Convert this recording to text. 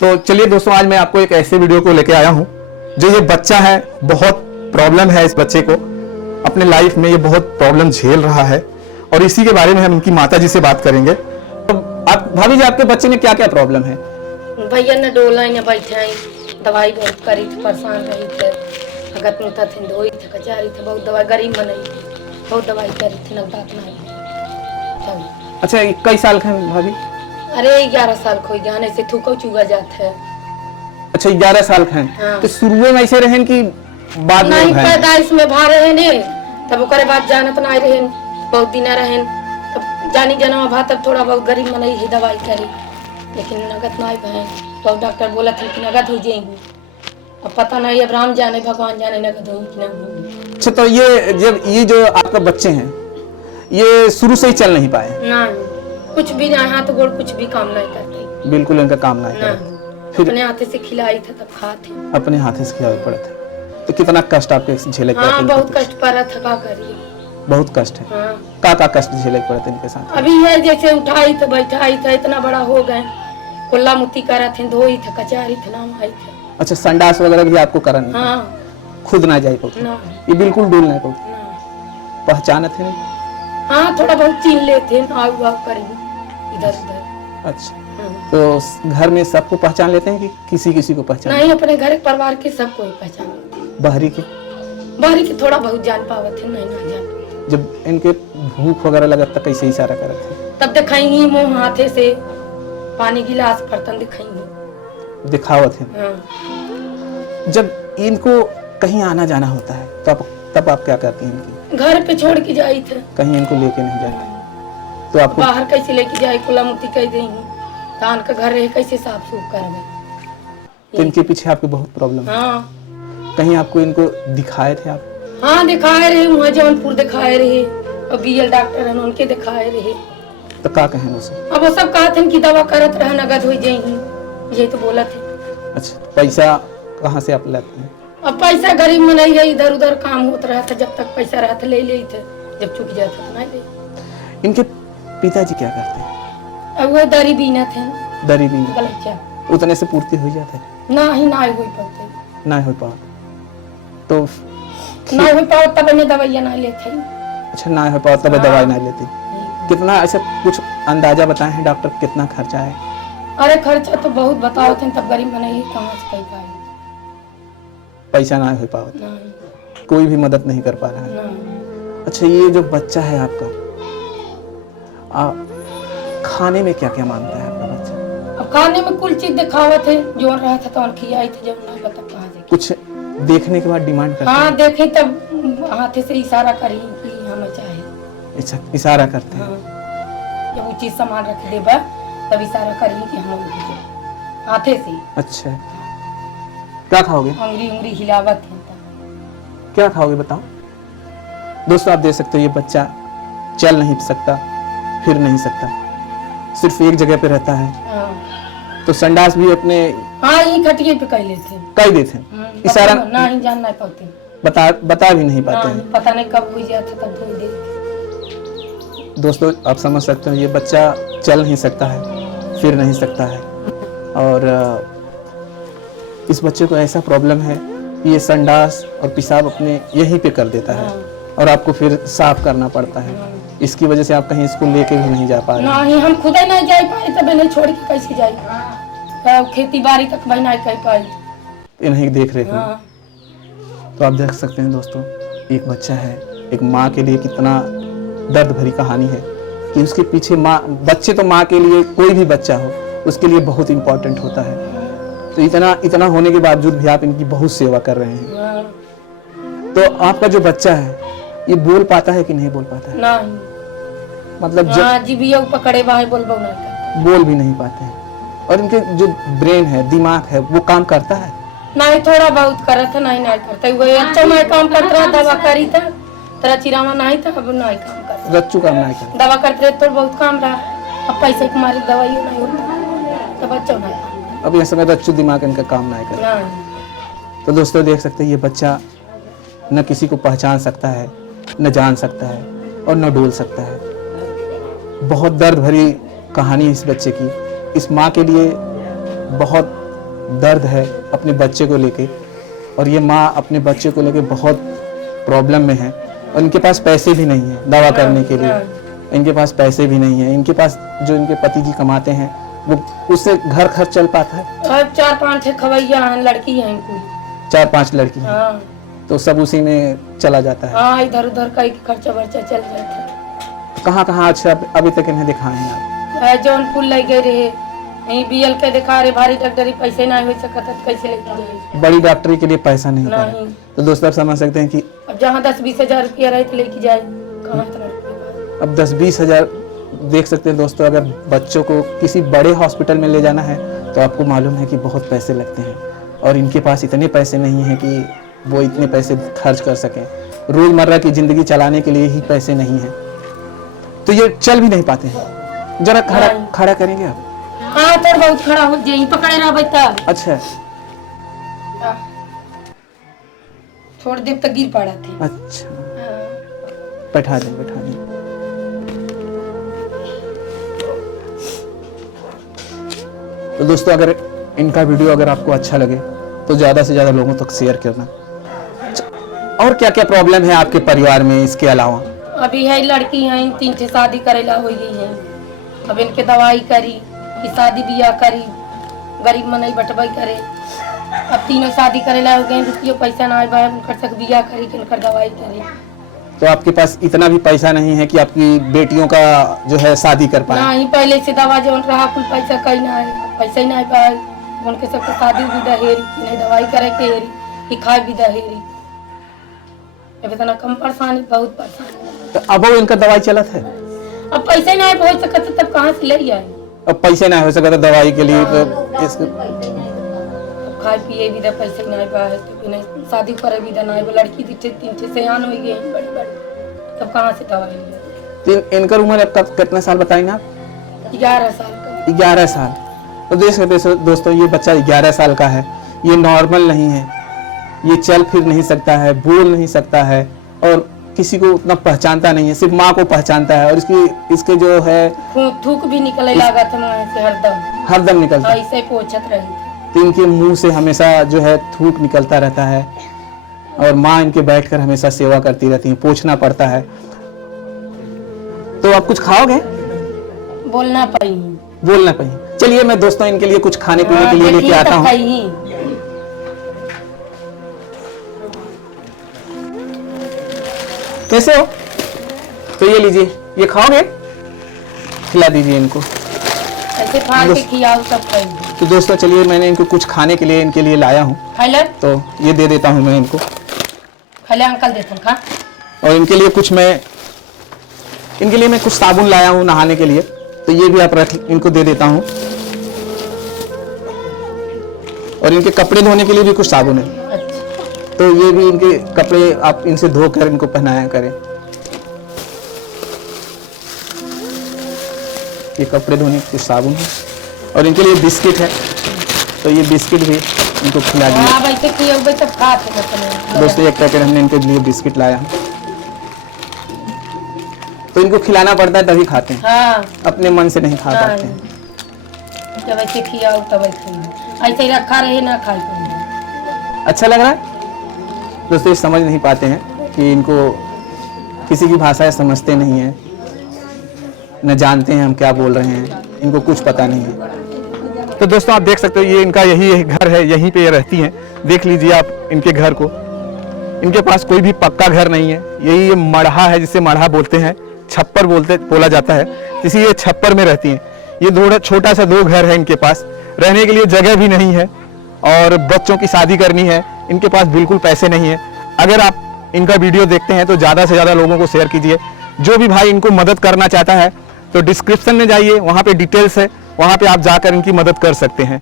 तो चलिए दोस्तों, आज मैं आपको एक ऐसे वीडियो को लेके आया हूँ जो ये बच्चा है, बहुत प्रॉब्लम है इस बच्चे को, अपने लाइफ में ये बहुत प्रॉब्लम झेल रहा है और इसी के बारे में हम इनकी माता जी से बात करेंगे। तो आप भाभी जी, आपके बच्चे में क्या क्या प्रॉब्लम है? भैया न डोला न बैठे, दवाई बहुत करी थी, परेशान रही थे, अगत में थे धोई थे, कचारी थे, बहुत दवाई गरीब बनाई थी, बहुत दवाई करी थी, नगदात नहीं। अच्छा, कई साल का है भाभी? अरे 11 साल खोई जाने से थूको चुगा जाते है। अच्छा, 11 साल का है। हाँ। तो शुरू में ऐसे रहन कि बाद में नहीं, पैदाइश में भा रहे ने, तब ओकरे बाद जानत नहीं रहन, बहुत दिन रहन, तब जानी जन्म भा तब थोड़ा बहुत गरीब बनाई ही दवाई करी, लेकिन नगद नहीं भय। बहुत डॉक्टर बोला था कि नगद हो जाएंगे, अब पता नहीं, अब राम जाने भगवान जाने नगद होगी कि नहीं होगी। अच्छा, तो ये जो आपका बच्चे हैं, ये शुरू से ही चल नहीं पाए? नहीं, कुछ भी नहीं, हाथ गोड़ कुछ भी काम नहीं करते, बिल्कुल इनका काम नहीं ना। करते। फिर अपने हाथे से खिलाई थे तब खाते, अपने हाथे से खिलाए पड़े थे। तो कितना कष्ट आपके झेले पड़े? हाँ, बहुत कष्ट पड़ा था, का करिए, बहुत कष्ट है। हाँ। का कष्ट झेले पड़े थे इनके साथ? अभी है जैसे उठाई थे बैठाई थे, इतना बड़ा हो गए, कुल्ला मुत्ती करा थे, धोई थे, कचारी थे, नाम आई थे। अच्छा, संडास वगैरह भी आपको करना? हाँ। खुद ना जाए पाते? ना, ये बिल्कुल डूल नहीं पाते? ना। पहचाने थे नहीं? हाँ, थोड़ा बहुत चीन लेते, आग वाग करेंगे इधर उधर। अच्छा, तो घर में सबको पहचान लेते हैं कि किसी किसी को पहचान? नहीं, अपने घर परिवार के सब कोई पहचान लेते हैं। बाहरी के थोड़ा बहुत जान पावत है, नहीं ना जान पावत। जब इनके भूख वगैरह लगा तब कैसे इशारा करे थे? तब दिखाएंगी मुँह हाथे से, पानी गिलास बर्तन दिखाएंगी, दिखावत है। हाँ। जब इनको कहीं आना जाना होता है तब आप क्या करती हैं इनकी? घर पे छोड़ के जाई थे, कहीं इनको लेके नहीं जाते? तो आपको बाहर कैसे लेके जाए, कुला मुत्ती कह देंगी, धान का घर रहे कैसे साफ सूफ करवे। तो इनके पीछे आपकी बहुत प्रॉब्लम है। हाँ, कहीं आपको इनको दिखाए थे आप? हाँ, दिखाए रहे, वहाँ जौनपुर दिखाए रहे, और BL डॉक्टर हैं उनके दिखाए रहे। तो क्या कहें उसे? अब वो सब कहते हैं कि दवा करत रहे, नगद हो जाएगी, यही तो बोला थे। अच्छा, पैसा कहाँ से आप लाते हैं? अब पैसा गरीब में नहीं है, इधर उधर काम होता रहा था, जब तक पैसा रहा था ले ले थे, जब चुक जाता था नहीं ले। इनके पिताजी क्या करते हैं? अब वो दरी बीना थे, दरी भी गलच्छा उतने से पूर्ति हो जाता है? ना ही ना हो पाते, ना हो पाओ तो ना हो पाओ तब ने दवाइयाँ ना लेते। अच्छा, ना हो पाओ तब दवाई ना लेती? कितना, ऐसा कुछ अंदाजा बताए हैं डॉक्टर, कितना खर्चा है? अरे खर्चा तो बहुत बताओ थे, तब गरीब में नहीं, कहाँ से कह पाए, पैसा ना हो पाओ, नहीं, कोई भी मदद नहीं कर पा रहा है। नहीं। अच्छा, ये जो बच्चा है आपका, खाने में क्या क्या मांगता है आपका बच्चा? अब खाने में कुल चीज दिखावत है, जो रहा था तो खियाई थे, जब नहीं बता कहाँ से। कुछ देखने के बाद डिमांड करते हाँ, हैं? देखे तब हाथे से इशारा करी कि हमें चाहे। अच्छा, इशारा करते हैं? हाँ, जब वो चीज सामान रख देबा तब इशारा करी कि हम हाथे से। अच्छा, क्या खाओगे? अंगुरी हिलावत है। क्या खाओगे बताओ? दोस्तों, आप देख सकते हो, ये बच्चा चल नहीं सकता, फिर नहीं सकता, सिर्फ एक जगह पे रहता है। हाँ, तो संडास भी अपने हाँ, ये खटिए पे कह लेते हैं, कह देते हैं, इशारा ना ही जान नहीं पाते, बता भी नहीं पाते हैं। पता नहीं कब हो जाता तब धोई देते। दोस्तों, आप समझ सकते हो, ये बच्चा चल नहीं सकता है, फिर नहीं सकता है, और इस बच्चे को ऐसा प्रॉब्लम है कि ये संडास और पेशाब अपने यहीं पे कर देता है, और आपको फिर साफ करना पड़ता है। इसकी वजह से आप कहीं इसको लेके भी नहीं जा पा रहे? नहीं, हम खुद ही नहीं जा पाए, तब नहीं छोड़ के कैसे जाए, खेती बाड़ी तक भाई नहीं कर पाई, इन्हीं देख रहे थे। हाँ। तो आप देख सकते हैं दोस्तों, एक बच्चा है, एक माँ के लिए कितना दर्द भरी कहानी है कि उसके पीछे माँ, बच्चे तो माँ के लिए, कोई भी बच्चा हो उसके लिए बहुत इम्पोर्टेंट होता है। तो इतना होने के बावजूद भी आप इनकी बहुत सेवा कर रहे हैं। हाँ। तो आपका जो बच्चा है, ये बोल पाता है कि नहीं बोल पाता है? नहीं, मतलब हाँ, जीभिया पकड़े बाहे बोलबो नहीं करता, बोल भी नहीं पाते हैं। और इनके जो ब्रेन है, दिमाग है, वो काम करता है? नहीं, थोड़ा बहुत करत है, नहीं करता, वो अच्छा नहीं काम करता, दवा करी था, तेरा चिरामा नहीं था, अब नहीं काम करता, रच्चू काम नहीं करता? दवा करते तो बहुत काम रहा, अब पैसे के मारे दवाई नहीं होता, तब अच्छा नहीं। अब यह समय रच्चू दिमाग इनका काम नहीं करता। तो दोस्तों, देख सकते हैं, ये बच्चा न किसी को पहचान सकता है, न जान सकता है, और न डोल सकता है। बहुत दर्द भरी कहानी है इस बच्चे की। इस माँ के लिए बहुत दर्द है अपने बच्चे को लेके, और ये माँ अपने बच्चे को लेके बहुत प्रॉब्लम में है, और इनके पास पैसे भी नहीं है दवा करने के लिए, इनके पास पैसे भी नहीं है। इनके पास जो इनके पति जी कमाते हैं वो उससे घर खर्च चल पाता है। और 4-5 खवैया हैं, लड़की हैं इनको, 4-5 लड़की हैं, हाँ तो सब उसी में चला जाता है। हाँ, इधर उधर का ही खर्चा वर्चा चल जाता है। कहाँ कहाँ अच्छा अभी तक इन्हें दिखाए हैं आप? जौनपुर ले गए रहे, यहीं BL के दिखा रहे, भारी डॉक्टरी पैसे ना हो सकता तो कैसे लेके जाए? बड़ी डॉक्टरी के लिए पैसा नहीं होता नहीं। है। तो दोस्तों आप समझ सकते हैं कि अब जहाँ 10-20 हजार रुपया रहे तो लेके जाए, कहाँ इतना रुपया? अब 10-20 हजार देख सकते हैं दोस्तों। अगर बच्चों को किसी बड़े हॉस्पिटल में ले जाना है तो आपको मालूम है कि बहुत पैसे लगते हैं, और इनके पास इतने पैसे नहीं हैं कि वो इतने पैसे खर्च कर सकें। रोजमर्रा की जिंदगी चलाने के लिए ही पैसे नहीं हैं, तो ये चल भी नहीं पाते हैं। जरा खड़ा करेंगे आप? हाँ, तो बहुत खड़ा हो जाए, पकड़े रहा बैठा। अच्छा, छोड़ दे तो गिर पड़ा थे। अच्छा, बैठा दें बैठा दें। तो दोस्तों अगर इनका वीडियो अगर आपको अच्छा लगे तो ज़्यादा से ज़्यादा लोगों तक शेयर करना। और क्या क्या प्रॉब्लम है आपके परिवार में इसके अलावा? अभी है लड़की हैं, 3 शादी करेला हो गई है। अब इनके दवाई करी कि शादी बियाह करी, गरीब मनई बटवाई करे। अब 3 शादी करेला हो गए, रुपये पैसा ना आए, उनकर तक बियाह करी कि उनकर दवाई करी। तो आपके पास इतना भी पैसा नहीं है कि आपकी बेटियों का जो है शादी कर पाए? नहीं, पहले से दवा जो रहा कुल पैसा कहीं ना आए, पैसा ही ना पाए। उनके सबके शादी भी दहेरी, नहीं दवाई करे के हेरी, कि खाए भी दहेरी। अब इतना कम परेशानी, बहुत परेशानी। तो अब वो इनका दवाई चलत है? अब पैसे ना हो सकते तब कहाँ से ले आए? अब पैसे ना हो सका दवाई के लिए, तो इसको खाए पिए भी दे पैसे नहीं पाए, तो नहीं शादी करे भी दे नहीं। लड़की 3 सयान हो गई बड़ी बड़ी, तब कहाँ से दवाई ले? इनका उम्र अब तक कितना साल बताएंगे आप? 11 साल का। 11 साल। तो देख सकते हैं दोस्तों, ये बच्चा 11 साल का है, ये नॉर्मल नहीं है, ये चल फिर नहीं सकता है, बोल नहीं सकता है, और किसी को उतना पहचानता नहीं है, सिर्फ माँ को पहचानता है। और इसके जो है थूक भी निकले लगा था मुँह से हरदम निकलता है, ऐसे पोछत रही थी। तो इनके मुंह से हमेशा जो है थूक निकलता रहता है, और माँ इनके बैठकर हमेशा सेवा करती रहती है, पोछना पड़ता है। तो आप कुछ खाओगे? बोलना पाई। बोलना पाई। चलिए मैं दोस्तों इनके लिए कुछ खाने पीने के लिए लेके आता हूँ। कैसे हो? तो ये लीजिए, ये खाओगे? खिला दीजिए इनको। ऐसे फाड़ के खिलाओ सब खाएंगे। तो दोस्तों चलिए मैंने इनको कुछ खाने के लिए इनके लिए लाया हूँ, तो ये दे देता हूँ मैं इनको। खाले अंकल देते हैं, खा। और इनके लिए मैं कुछ साबुन लाया हूँ नहाने के लिए, तो ये भी आप रख, इनको दे देता हूँ। और इनके कपड़े धोने के लिए भी कुछ साबुन है, अच्छा। तो ये भी इनके कपड़े आप इनसे धोकर इनको पहनाया करें। ये कपड़े धोने के कुछ साबुन है, और इनके लिए बिस्किट है, तो ये बिस्किट भी इनको खिला दिए। दोस्तों एक पैकेट हमने इनके लिए बिस्किट लाया है, तो इनको खिलाना पड़ता है तभी खाते हैं। हाँ। अपने मन से नहीं खा पाते हैं। जब ऐसे खिलाओ तब ऐसे ही रखा रहे ना खाए। अच्छा लग रहा है दोस्तों? ये समझ नहीं पाते हैं कि इनको किसी की भाषा समझते नहीं है, न जानते हैं हम क्या बोल रहे हैं, इनको कुछ पता नहीं है। तो दोस्तों आप देख सकते हो ये इनका यही घर है, यहीं पे ये रहती हैं। देख लीजिए आप इनके घर को। इनके पास कोई भी पक्का घर नहीं है, यही ये मढ़ा है जिसे मढ़ा बोलते हैं, छप्पर बोला जाता है, इसी ये छप्पर में रहती हैं। ये थोड़ा छोटा सा 2 घर है इनके पास, रहने के लिए जगह भी नहीं है, और बच्चों की शादी करनी है, इनके पास बिल्कुल पैसे नहीं है। अगर आप इनका वीडियो देखते हैं तो ज़्यादा से ज़्यादा लोगों को शेयर कीजिए। जो भी भाई इनको मदद करना चाहता है तो डिस्क्रिप्शन में जाइए, वहाँ पे डिटेल्स है, वहाँ पे आप जाकर इनकी मदद कर सकते हैं।